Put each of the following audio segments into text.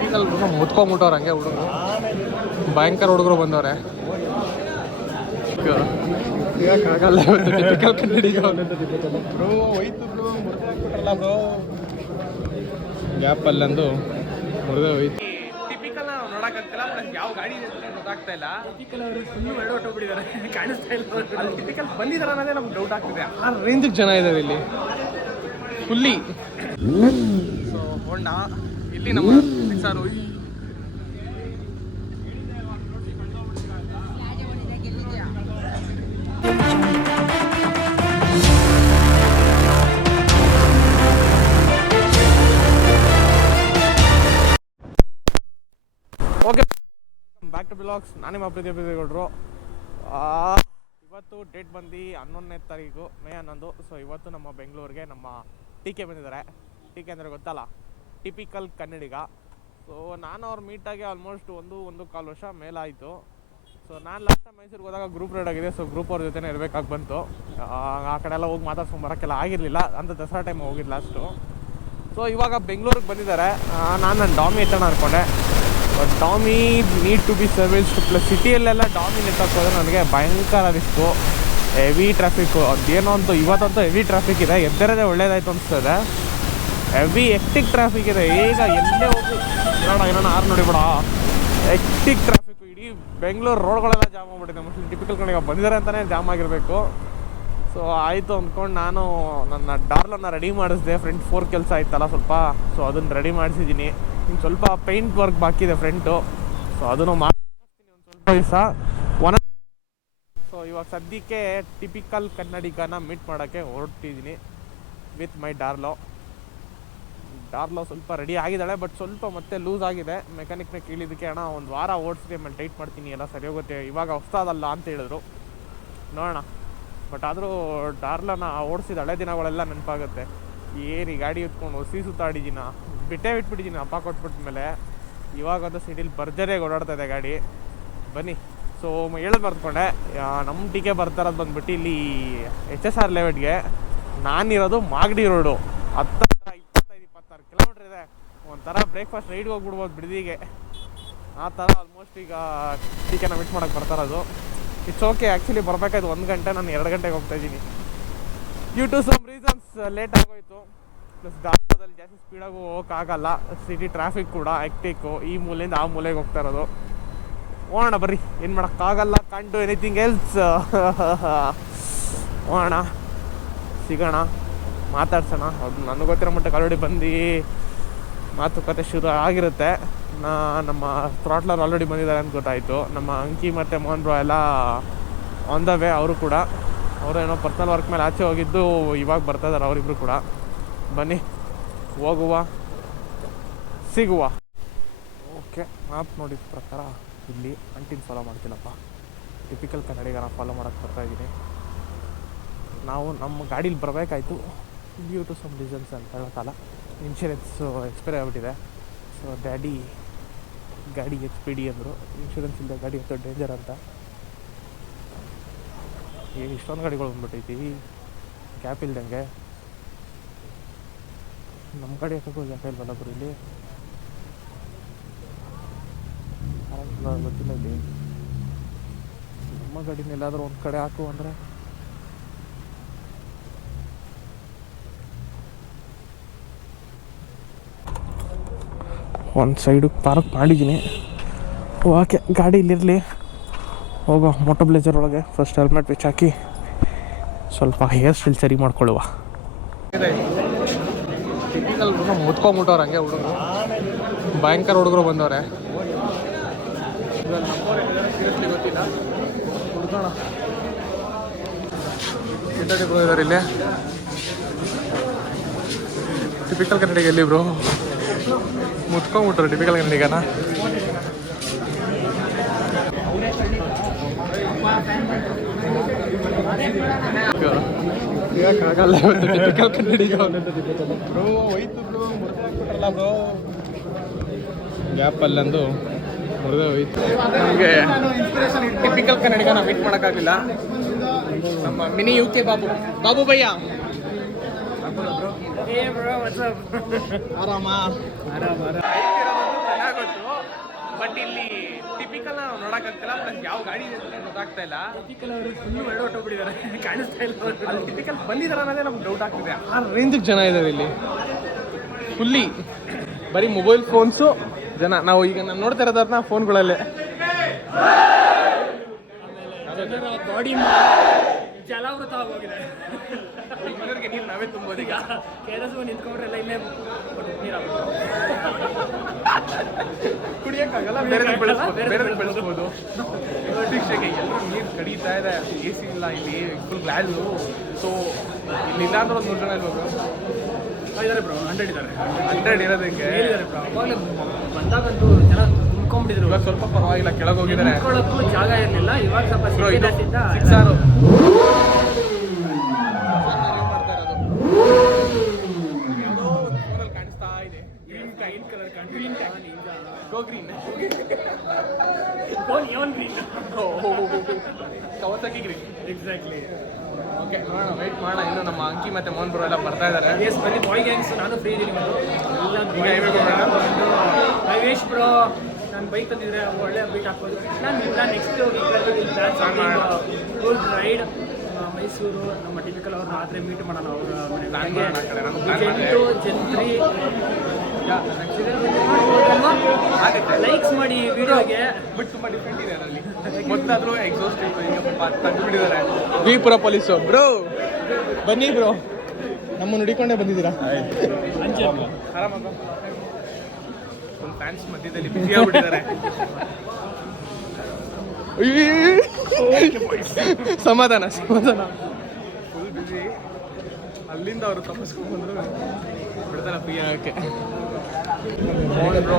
Typical ಮುತ್ಕೊಂಬಿಟ್ಟವ್ರು ಹಂಗೆ ಹುಡುಗರು, ಭಯಂಕರ ಹುಡುಗರು ಬಂದವ್ರೆ. ಆಗಲ್ಲ ಟಿಪಿಕಲ್ ಕನ್ನಡಿಗ ಬ್ರೋ, ಹೋಯ್ತು ಬ್ರೋ, ಮುರಿದಾಕ್ಬಿಟ್ರಲ್ಲ ಬ್ರೋ, ಗ್ಯಾಪಲ್ಲಂದು ಮುರಿದೇ ಹೋಯ್ತು. ಟಿಪಿಕಲ್ ನೋಡೋಕ್ಕಾಗ್ತಿಲ್ಲ, ಪ್ಲಸ್ ಯಾವ ಗಾಡಿ ಇದೆ ಅಂತ ಗೊತ್ತಾಗ್ತಾ ಇಲ್ಲ. ಟಿಪಿಕಲ್ ಅವರು ಫುಲ್ಲು ಎರಡು ಹೊಟ್ಟೋಗ್ಬಿಟ್ಟಿದ್ದಾರೆ, ಕಾಣಿಸ್ತಾ ಇಲ್ಲ. ಟಿಪಿಕಲ್ ಬಂದಿದ್ದಾರೆ ಅನ್ನೋದೇ ನಮ್ಗೆ ಡೌಟ್ ಆಗ್ತಿದೆ. ಆ ರೇಂಜಿಗೆ ಜನ ಇದ್ದಾರೆ ಇಲ್ಲಿ ಫುಲ್ಲಿ. ಸೊ ಹೋಂಡಾ ಇಲ್ಲಿ ನಮ್ಮ sir okay, back to blogs. ನಾನೇ ಪ್ರೀತಿ ಗೌಡ್ರು. ಇವತ್ತು ಡೇಟ್ ಬಂದು 11ನೇ ತಾರೀಕು, ಮೇ 11. ಸೊ ಇವತ್ತು ನಮ್ಮ ಬೆಂಗಳೂರಿಗೆ ನಮ್ಮ ಟಿ ಕೆ ಬಂದಿದ್ದಾರೆ. ಟಿ ಕೆ ಅಂದರೆ ಗೊತ್ತಲ್ಲ, ಟಿಪಿಕಲ್ ಕನ್ನಡಿಗ. ಸೊ ನಾನು ಅವ್ರು ಮೀಟಾಗಿ ಆಲ್ಮೋಸ್ಟ್ 1.25 ವರ್ಷ ಮೇಲಾಯಿತು. ಸೊ ನಾನು ಲಾಸ್ಟ್ ಟೈಮ್ ಮೈಸೂರಿಗೆ ಹೋದಾಗ ಗ್ರೂಪ್ ರೈಡ್ ಆಗಿದೆ. ಸೊ ಗ್ರೂಪ್ ಅವ್ರ ಜೊತೆ ಇರಬೇಕಾಗಿ ಬಂತು. ಆ ಕಡೆ ಎಲ್ಲ ಹೋಗಿ ಮಾತಾಡ್ಸ್ಕೊಂಡು ಬರೋಕ್ಕೆಲ್ಲ ಆಗಿರಲಿಲ್ಲ ಅಂತ ದಸರಾ ಟೈಮ್ ಹೋಗಿದ್ದು ಲಾಸ್ಟು. ಸೊ ಇವಾಗ ಬೆಂಗಳೂರಿಗೆ ಬಂದಿದ್ದಾರೆ. ನಾನು ಡಾಮಿ ಎತ್ತೋಣ ಅಂದ್ಕೊಂಡೆ. ಡಾಮಿ ನೀಡ್ ಟು ಬಿ ಸರ್ವಿಸ್ಡ್. ಪ್ಲಸ್ ಸಿಟಿಯಲ್ಲೆಲ್ಲ ಡಾಮಿ ನೆಟ್ಟೋಕ್ಕೋದ್ರೆ ನನಗೆ ಭಯಂಕರ ರಿಸ್ಕು, ಹೆವಿ ಟ್ರಾಫಿಕ್ಕು. ಅದೇನೋ ಅಂತೂ ಇವತ್ತಂತೂ ಹೆವಿ ಟ್ರಾಫಿಕ್ ಇದೆ. ಎದ್ದರದೇ ಒಳ್ಳೇದಾಯ್ತು ಅನಿಸ್ತದೆ. ಹೆವಿ ಎಕ್ಟಿಕ್ ಟ್ರಾಫಿಕ್ ಇದೆ. ಈಗ ಎಲ್ಲೇ ಹೋಗಿ ಏನೋ ಆರು ನೋಡಿಬಿಡ, ಎಕ್ಟಿಕ್ ಟ್ರಾಫಿಕ್ಕು. ಇಡೀ ಬೆಂಗಳೂರು ರೋಡ್ಗಳೆಲ್ಲ ಜಾಮ್ ಆಗ್ಬಿಟ್ಟಿದೆ. ಮೋಸ್ಟ್ಲಿ ಟಿಪಿಕಲ್ ಕಡೆಗೆ ಬಂದಿದ್ದಾರೆ ಅಂತಲೇ ಜಾಮ್ ಆಗಿರಬೇಕು. ಸೊ ಆಯಿತು ಅಂದ್ಕೊಂಡು ನಾನು ನನ್ನ ಡಾರ್ಲನ್ನ ರೆಡಿ ಮಾಡಿಸಿದೆ. ಫ್ರಂಟ್ 4 ಕೆಲಸ ಆಯ್ತಲ್ಲ ಸ್ವಲ್ಪ, ಸೊ ಅದನ್ನು ರೆಡಿ ಮಾಡಿಸಿದ್ದೀನಿ. ಇನ್ನು ಸ್ವಲ್ಪ ಪೇಂಟ್ ವರ್ಕ್ ಬಾಕಿ ಇದೆ ಫ್ರಂಟು. ಸೊ ಅದನ್ನು ಮಾಡಿಸ್ತೀನಿ ಒಂದು ಸ್ವಲ್ಪ ದಿವಸ. ಸೊ ಇವಾಗ ಸದ್ಯಕ್ಕೆ ಟಿಪಿಕಲ್ ಕನ್ನಡಿಗನ ಮೀಟ್ ಮಾಡೋಕ್ಕೆ ಹೊರಟಿದ್ದೀನಿ ವಿತ್ ಮೈ ಡಾರ್ಲೋ. ಸ್ವಲ್ಪ ರೆಡಿ ಆಗಿದ್ದಾಳೆ, ಬಟ್ ಸ್ವಲ್ಪ ಮತ್ತೆ ಲೂಸ್ ಆಗಿದೆ. ಮೆಕ್ಯಾನಿಕ್ನ ಕೇಳಿದ್ದಕ್ಕೆ ಅಣ್ಣ ಒಂದು ವಾರ ಓಡಿಸ್ರಿ, ಆಮೇಲೆ ಟೈಟ್ ಮಾಡ್ತೀನಿ, ಎಲ್ಲ ಸರಿ ಹೋಗುತ್ತೆ, ಇವಾಗ ಹೊಸದಲ್ಲ ಅಂತ ಹೇಳಿದ್ರು. ನೋಡೋಣ. ಬಟ್ ಆದರೂ ಡಾರ್ಲನ ಓಡಿಸಿದ ಹಳೆ ದಿನಗಳೆಲ್ಲ ನೆನಪಾಗುತ್ತೆ. ಏನು ಈ ಗಾಡಿ ಎತ್ಕೊಂಡು ಹೊಸಿ ಸುತ್ತಾಡಿದ್ದೀನ, ಬಿಟ್ಬಿಟ್ಟಿದ್ದೀನಿ ಅಪ್ಪ ಕೊಟ್ಬಿಟ್ಮೇಲೆ. ಇವಾಗಂತೂ ಸಿಟಿಲಿ ಭರ್ಜರಿಯಾಗಿ ಓಡಾಡ್ತಾ ಇದೆ ಗಾಡಿ. ಬನ್ನಿ. ಸೊ ಹೇಳೋದು ಬರ್ತ್ಕೊಂಡೆ, ನಮ್ಮ ಟಿಕೆ ಬರ್ತಾರದು ಬಂದ್ಬಿಟ್ಟು ಇಲ್ಲಿ HSR ಲೆವೆಟ್ಗೆ. ನಾನಿರೋದು ಮಾಗಡಿ ರೋಡು. 25-26 ಕಿಲೋಮೀಟ್ರ್ ಇದೆ. ಒಂಥರ ಬ್ರೇಕ್ಫಾಸ್ಟ್ ರೈಡ್ಗೆ ಹೋಗ್ಬಿಡ್ಬೋದು ಬಿಡದಿಗೆ. ಆ ಥರ ಆಲ್ಮೋಸ್ಟ್ ಈಗ ಟಿಕೆನ ಮಿಟ್ ಮಾಡೋಕ್ಕೆ ಬರ್ತಾರದು. It's okay. ಆ್ಯಕ್ಚುಲಿ ಬರಬೇಕಾಯ್ತು 1 ಗಂಟೆ, ನಾನು 2 ಗಂಟೆಗೆ ಹೋಗ್ತಾಯಿದ್ದೀನಿ. Due to some reasons late ಆಗೋಯಿತು. ಪ್ಲಸ್ ಗಾಡಿಯಲ್ಲಿ ಜಾಸ್ತಿ ಸ್ಪೀಡಾಗಿ ಹೋಗೋಕ್ಕಾಗಲ್ಲ. ಸಿಟಿ ಟ್ರಾಫಿಕ್ ಕೂಡ ಎಕ್ಟಿಕ್ಕು. ಈ ಮೂಲೆಯಿಂದ ಆ ಮೂಲೆಗೆ ಹೋಗ್ತಾ ಇರೋದು. ಹೋಗೋಣ ಬರ್ರಿ, ಏನು ಮಾಡೋಕ್ಕಾಗಲ್ಲ. Can't do anything else. ಹೋಗೋಣ, ಸಿಗೋಣ, ಮಾತಾಡ್ಸೋಣ. ಅದು ನನಗೆ ಗೊತ್ತಿರೋ ಮಟ್ಟಕ್ಕೆ ಆಲ್ರೆಡಿ ಬಂದು ಮಾತುಕತೆ ಶುರು ಆಗಿರುತ್ತೆ. ನಮ್ಮ ಥ್ರಾಟ್ಲರ್ ಆಲ್ರೆಡಿ ಬಂದಿದ್ದಾರೆ ಅಂತ ಗೊತ್ತಾಯಿತು. ನಮ್ಮ ಅಂಕಿ ಮತ್ತು ಮೋಹನ್ ಬ್ರೋ ಎಲ್ಲ ಆನ್ ದ ವೇ. ಅವರು ಕೂಡ ಅವರೇನೋ ಪರ್ಸನಲ್ ವರ್ಕ್ ಮೇಲೆ ಆಚೆ ಹೋಗಿದ್ದು ಇವಾಗ ಬರ್ತಾ ಇದ್ದಾರೆ ಅವರಿಬ್ಬರು ಕೂಡ. ಬನ್ನಿ, ಹೋಗುವ, ಸಿಗುವ. ಓಕೆ, ಮ್ಯಾಪ್ ನೋಡಿದ ಪ್ರಕಾರ ಇಲ್ಲಿ ಅಂಟಿನ ಫಾಲೋ ಮಾಡ್ತೀನಪ್ಪ. ಟಿಪಿಕಲ್ ಕನ್ನಡಿಗನ ಫಾಲೋ ಮಾಡೋಕ್ಕೆ ಬರ್ತಾಯಿದ್ದೀನಿ. ನಾವು ನಮ್ಮ ಗಾಡೀಲಿ ಬರಬೇಕಾಯ್ತು ಡ್ಯೂ ಟು ಸಮ್ ರೀಸನ್ಸ್ ಅಂತ ಹೇಳೋಕ್ಕಲ್ಲ. ಇನ್ಶೂರೆನ್ಸು ಎಕ್ಸ್ಪೈರ್ ಆಗಿಬಿಟ್ಟಿದೆ. ಸೊ ಡ್ಯಾಡಿ ಗಾಡಿ SPD ಅಂದರು. ಇನ್ಶೂರೆನ್ಸ್ ಇಲ್ಲದೆ ಗಾಡಿ ಎತ್ತೋ ಡೇಂಜರ್ ಅಂತ. ಏನು ಇಷ್ಟೊಂದು ಗಾಡಿಗಳು ಬಂದ್ಬಿಟ್ಟೈತಿ ಗ್ಯಾಪ್ ಇಲ್ದಂಗೆ. ನಮ್ಮ ಗಾಡಿ ಹಾಕೋಕ್ಕೂ ಜಾಗ ಇಲ್ವಲ್ಲ ಬರೋ ಇಲ್ಲಿ. ಗೊತ್ತಿಲ್ಲ ಇಲ್ಲಿ ನಮ್ಮ ಗಾಡಿನ ಎಲ್ಲಾದರೂ ಒಂದು ಕಡೆ ಹಾಕು ಅಂದರೆ ಒಂದು ಸೈಡು ಪಾರ್ಕ್ ಮಾಡಿದ್ದೀನಿ. ಓಕೆ, ಗಾಡಿ ಇಲ್ಲಿರಲಿ. ಹೋಗೋ ಮೋಟೋ ಬ್ಲೇಜರ್ ಒಳಗೆ ಫಸ್ಟ್ ಹೆಲ್ಮೆಟ್ ವೆಚ್ ಹಾಕಿ ಸ್ವಲ್ಪ ಹೇರ್ ಸ್ಟೈಲ್ ಸರಿ ಮಾಡ್ಕೊಳ್ಳುವ. ಟಿಪಿಕಲ್ ಮುತ್ಕೊಂಬಿಟ್ಟವ್ರು ಹಂಗೆ ಹುಡುಗರು, ಭಯಂಕರ ಹುಡುಗರು ಬಂದವ್ರೆ. ಸೀರಿಯಸ್ಲಿ ಗೊತ್ತಿಲ್ಲ, ಹುಡುಗೋಣ. ಇದ್ದಾರೆ ಇಲ್ಲೇ ಟಿಪಿಕಲ್ ಕನ್ನಡಿಗ. ಎಲ್ಲಿ ಬ್ರೋ ಮುತ್ಕೊಂಬಿಟ್ರು ಟಿಪಿಕಲ್ ಕನ್ನಡಿಗನ. ಆಗಲ್ಲ ಟಿಪಿಕಲ್ ಕನ್ನಡಿಗ ಬ್ರೋ, ಹೋಯ್ತು ಬ್ರೋ, ಮುರಿದಾಕ್ಬಿಟ್ರಲ್ಲ ಬ್ರೋ, ಗ್ಯಾಪಲ್ಲಂದು ಮುರಿದೇ ಹೋಯ್ತು. ನಮಗೆ ಟಿಪಿಕಲ್ ಕನ್ನಡಿಗನ ಮೀಟ್ ಮಾಡೋಕ್ಕಾಗಲಿಲ್ಲ. ನಮ್ಮ ಮಿನಿ UK ಬಾಬು ಭಯ್ಯ. ಆರಾಮ ಬಟ್ ಇಲ್ಲಿ ಟಿಪಿಕಲ್ ನೋಡೋಕ್ಕಾಗ್ತಿಲ್ಲ, ಪ್ಲಸ್ ಯಾವ ಗಾಡಿ ಇದೆ ಅಂತ ಗೊತ್ತಾಗ್ತಾ ಇಲ್ಲ. ಟಿಪಿಕಲ್ ಅವರು ಫುಲ್ಲು ಎರಡು ಹೊಟ್ಟೋಗ್ಬಿಟ್ಟಿದ್ದಾರೆ, ಕಾಣಿಸ್ತಾ ಇಲ್ಲ. ಅಲ್ಲಿ ಟಿಪಿಕಲ್ ಬಂದಿದ್ದಾರೆ ಅನ್ನೋದೇ ನಮ್ಗೆ ಡೌಟ್ ಆಗ್ತಿದೆ. ಆ ರೇಂಜಿಗೆ ಜನ ಇದ್ದಾರೆ ಇಲ್ಲಿ, ಫುಲ್ಲಿ ಬರೀ ಮೊಬೈಲ್ ಫೋನ್ಸು ಜನ. ನಾವು ಈಗ ನಾನು ನೋಡ್ತಾ ಇರೋದನ್ನ ಫೋನ್ಗಳಲ್ಲೇ. ಬಾಡಿ ಜಲಾವೃತ ಆಗೋಗಿದೆ. ಬೆಂಗಳೂರಿಗೆ ನೀರು ನಾವೇ ತುಂಬೋದು ಈಗ. KRS ನಿಂತ್ಕೊಂಡ್ರೆಲ್ಲ ಇಲ್ಲೇ ನೀರಾಗ್ಬೋದು. ಕುಡಿಯೋಕ್ಕಾಗಲ್ಲ, ಬೇರೆ ಬೆಳೆಸ್ಬೋದು. ಶಿಕ್ಷೆಗೆ ಎಲ್ಲರೂ ನೀರು ಕಡಿತಾ ಇದೆ, AC ಇಲ್ಲ ಇಲ್ಲಿ, ಫುಲ್ ಗ್ಲಾಸು. ಸೊ ಇಲ್ಲಿ ಇಲ್ಲ ಅಂದ್ರೆ ಒಂದು 3 ಜನ ಇಲ್ವಾಗ ಇದ್ದಾರೆ ಬ್ರೋ, 100 ಇದ್ದಾರೆ. 100 ಇರೋದಕ್ಕೆ ಹೇಳಿದ್ದಾರೆ ಬ್ರೋ. ಅವಾಗಲೇ ಬಂದಾಗಂತೂ ಜನ ತುಂಬ್ಕೊಂಡ್ಬಿಟ್ಟಿದ್ರು. ಇವಾಗ ಸ್ವಲ್ಪ ಪರವಾಗಿಲ್ಲ, ಕೆಳಗೆ ಹೋಗಿದ್ದಾರೆ. ನಿಂತ್ಕೊಳ್ಳೋಕ್ಕೂ ಜಾಗ ಇರಲಿಲ್ಲ. ಇವಾಗ ಸ್ವಲ್ಪ ಸಿಕ್ಕಿದ್ದರಿಂದ ಕಾಣಿಸ್ತಾ ಇದೆ. Green colour go green neon green Kawasaki green. Exactly. Okay, ನೋಡೋಣ, ವೆಯ್ಟ್ ಮಾಡೋಣ. ಇನ್ನು ನಮ್ಮ ಅಂಕಿ ಮತ್ತು ಮೋಹನ್ ಬ್ರೋ ಎಲ್ಲ ಬರ್ತಾ ಇದ್ದಾರೆ. ಎಸ್, ಬನ್ನಿ ಬಾಯ್ ಗ್ಯಾಂಗ್ಸ್. ನಾನು ಫ್ರೀ ಇದ್ದೀನಿ ಇವತ್ತು. ಮಹೇಶ್ ಬ್ರೋ ನಾನು ಬೈಕ್ ತಂದಿದ್ರೆ ಒಳ್ಳೆ ಬೈಕ್ ಹಾಕ್ಬೋದು. ನಾನು ನೆಕ್ಸ್ಟ್ ಗುಡ್ ರೈಡ್ ಮೈಸೂರು. ನಮ್ಮ ಟಿಪಿಕಲ್ ಅವ್ರನ್ನ ಆದರೆ ಮೀಟ್ ಮಾಡೋಣ. ಅವರ ಜಂತ್ರಿ ಲೈಕ್ಸ್ ಮಾಡಿ ವಿಡಿಯೋಗೆ. ಬಟ್ ತುಂಬ ಡಿಫ್ರೆಂಟ್ ಇದೆ ಅದರಲ್ಲಿ. ಮೊದಲಾದರೂ ಎಕ್ಸಾಸ್ಟ್ ಇತ್ತು, ಈಗ ತಂದುಬಿಟ್ಟಿದ್ದಾರೆ. ವಿಪುರ ಪೊಲೀಸು ಬ್ರೋ, ಬನ್ನಿ ಬ್ರೋ, ನಮ್ಮನ್ನು ಹುಡಿಕೊಂಡೇ ಬಂದಿದ್ದೀರಾ. ಆರಾಮಾಗ ಒಂದು ಫ್ಯಾನ್ಸ್ ಮಧ್ಯದಲ್ಲಿ ಬಿಸಿ ಆಗ್ಬಿಟ್ಟಿದ್ದಾರೆ. ಸಮಾಧಾನ ಸಮಾಧಾನ, ಫುಲ್ ಬಿಸಿ. ಅಲ್ಲಿಂದ ಅವರು ತಪ್ಪಿಸ್ಕೊಂಡು ಬಂದರು, ಬಿಡ್ತಾರ ಫ್ರೀ ಆಗೋಕ್ಕೆ. ಮೋಹನ್ ಬ್ರೋ,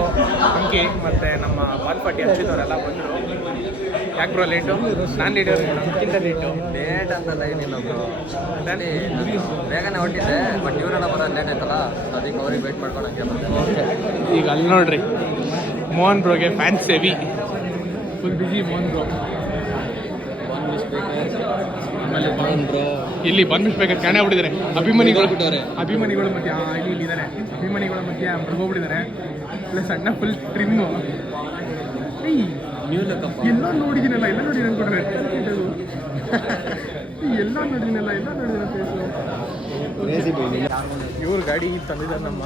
ಅಂಕಿ ಮತ್ತು ನಮ್ಮ ಬಾಲ್ಪಾಟಿ ಹಚ್ಚಿದವರೆಲ್ಲ ಬಂದರು. ಯಾಕೆ ಬ್ರೋ ಲೇಟು? ನಾನು ಲೇಟ್ ಅಂಕಿಂತ ಲೇಟು. ಲೇಟ್ ಅಂತಲ್ಲ ಏನಿಲ್ಲ ಬ್ರೋ, ಬೇಗನೆ ಹೊಟ್ಟಿದ್ದೆ. ಬಟ್ ಇವರೆಲ್ಲ ಬರೋದು ಲೇಟ್ ಆಯ್ತಲ್ಲ, ಅದಕ್ಕೆ ಅವ್ರಿಗೆ ವೆಯ್ಟ್ ಮಾಡ್ಕೊಂಡು ಹಂಗೆ ಬಂದೆ. ಈಗ ಅಲ್ಲಿ ನೋಡ್ರಿ, ಮೋಹನ್ ಬ್ರೋಗೆ ಫ್ಯಾನ್ಸ್ ಹೆವಿ, ಫುಲ್ ಬಿಸಿ ಮೋಹನ್ ಬ್ರೋ. ಆಮೇಲೆ ಮೋಹನ್ ಬ್ರೋ ಇಲ್ಲಿ ಬಂದ್ಬಿಡ್ಬೇಕಾದ್ರೆ ಕಾಣೆ ಆಗ್ಬಿಟ್ಟಿದ್ದಾರೆ. ಅಭಿಮಾನಿಗಳು ಮಧ್ಯೆ ಇಲ್ಲಿ ಇದ್ದಾರೆ. ಅಭಿಮಾನಿಗಳ ಮಧ್ಯೆ ಬರ್ಬೋಗ್ಬಿಟ್ಟಿದ್ದಾರೆ. ಪ್ಲಸ್ ಸಣ್ಣ ಫುಲ್ ಟ್ರಿಮ್ಮು. ಎಲ್ಲ ನೋಡಿದ್ದೀನಲ್ಲ, ಎಲ್ಲ ನೋಡಿ ಅನ್ಕೊಂಡ್ರೆ ಎಲ್ಲ ನೋಡಿದ್ದೀನಲ್ಲ, ಎಲ್ಲ ನೋಡಿದ್ದೀನ ಫೇಸು. ಇವ್ರ ಗಾಡಿ ತಂದಿದ್ದಾರೆ, ನಮ್ಮ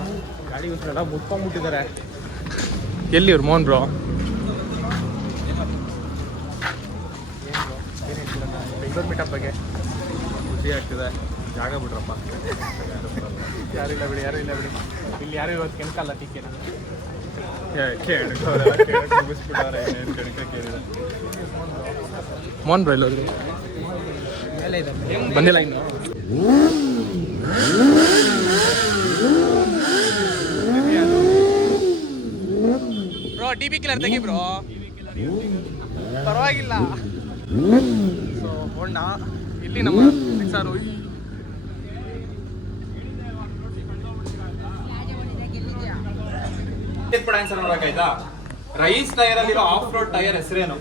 ಗಾಡಿ ಎಲ್ಲ ಮುಟ್ಕೊಂಡ್ಬಿಟ್ಟಿದ್ದಾರೆ. ಎಲ್ಲಿ ಇವ್ರು ಮೋಹನ್ ಬ್ರೋ? ಬೆಂಗಳೂರು ಮೀಟಪ್ ಬಗ್ಗೆ ಖುಷಿ ಆಗ್ತಿದೆ. ಜಾಗ ಬಿಡ್ರಪ್ಪ. ಯಾರಿಲ್ಲ ಬಿಡಿ, ಯಾರು ಇಲ್ಲ ಬಿಡಿ. ಇಲ್ಲಿ ಯಾರು ಇವತ್ತು ಕೆಣಕಲ್ಲ ಟಿಕೆಟ್. ಮೋಹನ್ ಬ್ರೋ ಎಲ್ಲೋದ್ರು? ಬಂದಿಲ್ಲ ಇನ್ನು. ಬ್ರೋ ಟಿವಿ ಕಿಲರ್ ತೆಗಿ ಬ್ರೋ, ಪರವಾಗಿಲ್ಲ. ಸೊ ಹೋಂಡ ಇಲ್ಲಿ ನಮ್ಮ ಸಾರು ಆನ್ಸರ್ ನೋಡಕ್ಕಾಯ್ತಾ? ರೈಸ್ ಟೈರ್ ಅಲ್ಲಿರೋ ಆಫ್ ರೋಡ್ ಟೈರ್ ಹೆಸರೇನು?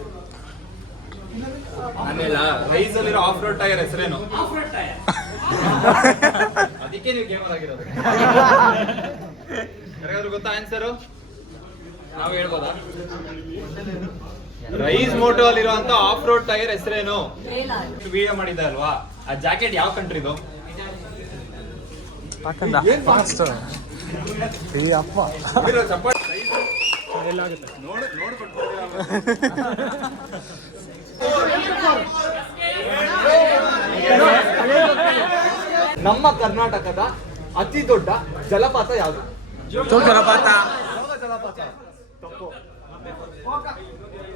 ರೈಸ್ ಅಲ್ಲಿರೋ ಆಫ್ ರೋಡ್ ಟೈರ್ ಹೆಸರೇನು? ಅದಕ್ಕೆ ನೀವು ಗೇಮರ್ ಆಗಿರೋದು. ಯಾರಿಗಾದ್ರೂ ಗೊತ್ತಾ ಆನ್ಸರು? ನಾವು ಹೇಳ್ಬೋದಾ? ರೈಸ್ ಮೋಟೋ ಅಲ್ಲಿರುವಂತ ಆಫ್ ರೋಡ್ ಟೈರ್ ಹೆಸರೇನು? ವಿಡಿಯೋ ಮಾಡಿದ್ದ ಅಲ್ವಾ, ಆ ಜಾಕೆಟ್ ಯಾವ ಕಂಟ್ರಿದು? ನಮ್ಮ ಕರ್ನಾಟಕದ ಅತಿ ದೊಡ್ಡ ಜಲಪಾತ ಯಾವುದು? ಜಲಪಾತ. ತಪ್ಪು.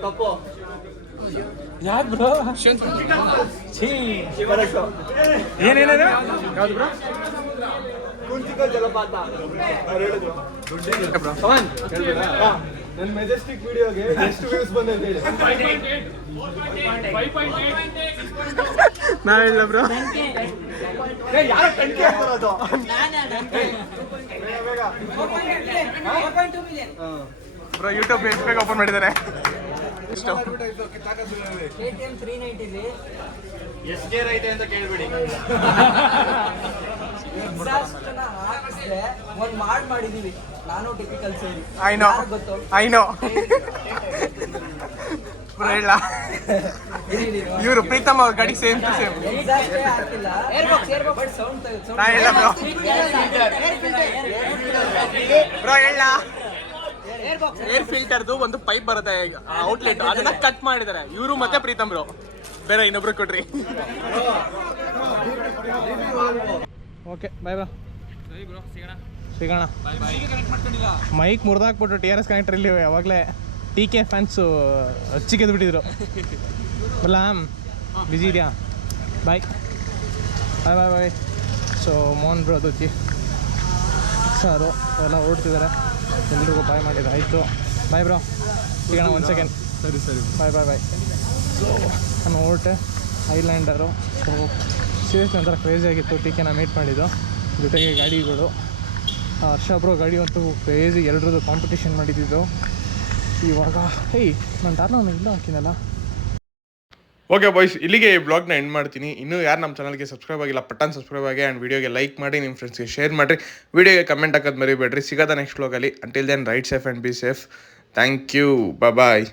ತಪ್ಪು. ಯಾವ್ದು ಬ್ರೋ? ಏನೇನು ಯಾವ್ದು ಬ್ರೋ? ಕುಂಚಿಕ ಜಲಪಾತ. ನನ್ನ ಮೆಜೆಸ್ಟಿಕ್ ವಿಡಿಯೋಗೆ ಎಷ್ಟು ವ್ಯೂಸ್ ಬಂದೆ ಅಂತ ಹೇಳಿ. ನಾವಿಲ್ಲ ಬ್ರೋ. ಯಾರು ಟಂಕಿ ಹಾಕೋದು? ಬ್ರೋ ಯೂಟ್ಯೂಬ್ ಎಷ್ಟು ಬೇಗ ಓಪನ್ ಮಾಡಿದ್ದಾರೆ. ಎಷ್ಟು ಎಷ್ಟು ಗೇರ್ ಐತೆ ಅಂತ ಕೇಳ್ಬೇಡಿ. ಒಂದು ಮಾಡಿದೀವಿ ನಾನು ಟಿಪಿಕಲ್ ಸೇರಿ. I know. ಬ್ರೋ ಹೇಳ ಇವರು ಪ್ರೀತಮ್ ಅವ್ರ ಗಾಡಿ ಸೇಮ್ ಟು ಸೇಮ್ ನಾ ಹೇಳ ಬ್ರೋ ಹೇಳ ಏರ್ ಫಿಲ್ಟರ್ದು ಒಂದು ಪೈಪ್ ಬರುತ್ತೆ ಔಟ್ಲೆಟ್ ಅದನ್ನ ಕಟ್ ಮಾಡಿದ್ದಾರೆ ಇವರು ಮತ್ತೆ ಪ್ರೀತಮ್ ಬ್ರೋ ಬೇರೆ ಇನ್ನೊಬ್ರು ಕೊಟ್ರಿ ಓಕೆ ಬಾಯ್ ಬ್ರೋ ಸಿಗೋಣ ಮೈಕ್ ಮುರಿದಾಕ್ಬಿಟ್ಟು TRS ಕನೆಕ್ಟರ್ ಇಲ್ಲಿ ಯಾವಾಗಲೇ TK ಫ್ಯಾನ್ಸು ಹಚ್ಚಿಗೆದ್ದು ಬಿಟ್ಟಿದ್ರು ಬಲ್ಲ ಬಿಸಿ ಇದೆಯಾ ಬಾಯ್ ಬಾಯ್ ಬಾಯ್ ಬಾಯ್ ಸೊ ಮೋಹನ್ ಬ್ರೋ ದೊಚ್ಚಿ ಸಾರು ಎಲ್ಲ ಓಡ್ತಿದ್ದಾರೆ ಎಲ್ರಿಗೂ ಬಾಯ್ ಮಾಡಿದ್ರು ಆಯಿತು ಬಾಯ್ ಬ್ರೋ ಸಿಗೋಣ 1 ಸೆಕೆಂಡ್ ಸರಿ ಬಾಯ್ ಬಾಯ್ ಬಾಯ್ ಸೊ ನಾನು ಹೊರಟೆ ಐಲ್ಯಾಂಡರು ಸೊ ಸೀರಿಯಸ್ ಒಂಥರ ಕ್ರೇಜಿ ಆಗಿತ್ತು TKನ ಮೀಟ್ ಮಾಡಿದ್ದು ಜೊತೆಗೆ ಗಾಡಿಗಳು ಹರ್ಷ ಬ್ರೋ ಗಾಡಿ ಅಂತೂ ಕ್ರೇಜಿ ಎಲ್ಲರದ್ದು ಕಾಂಪಿಟೇಷನ್ ಮಾಡಿದ್ದು ಇವಾಗ ನಾನು ಟಾರ್ನ ಇಲ್ಲ ಹಾಕಿನಲ್ಲ ಓಕೆ ಬಾಯ್ಸ್ ಇಲ್ಲಿಗೆ ಈ ಬ್ಲಾಗ್ನ ಎಂಡ್ ಮಾಡ್ತೀನಿ ಇನ್ನೂ ಯಾರು ನಮ್ಮ ಚಾನಲ್ಗೆ ಸಬ್ಸ್ಕ್ರೈಬ್ ಆಗಿಲ್ಲ ಪಟ್ಟಾನ್ ಸಬ್ಸ್ಕ್ರೈಬ್ ಆಗಿ ಆ್ಯಂಡ್ ವೀಡಿಯೋಗೆ ಲೈಕ್ ಮಾಡಿ ನಿಮ್ಮ ಫ್ರೆಂಡ್ಸ್ಗೆ ಶೇರ್ ಮಾಡಿರಿ ವೀಡಿಯೋಗೆ ಕಮೆಂಟ್ ಹಾಕೋದು ಮರಿಬೇಡ್ರಿ ಸಿಗೋದ ನೆಕ್ಸ್ಟ್ ಬ್ಲಾಗಲ್ಲಿ until then ride safe and be safe thank you bye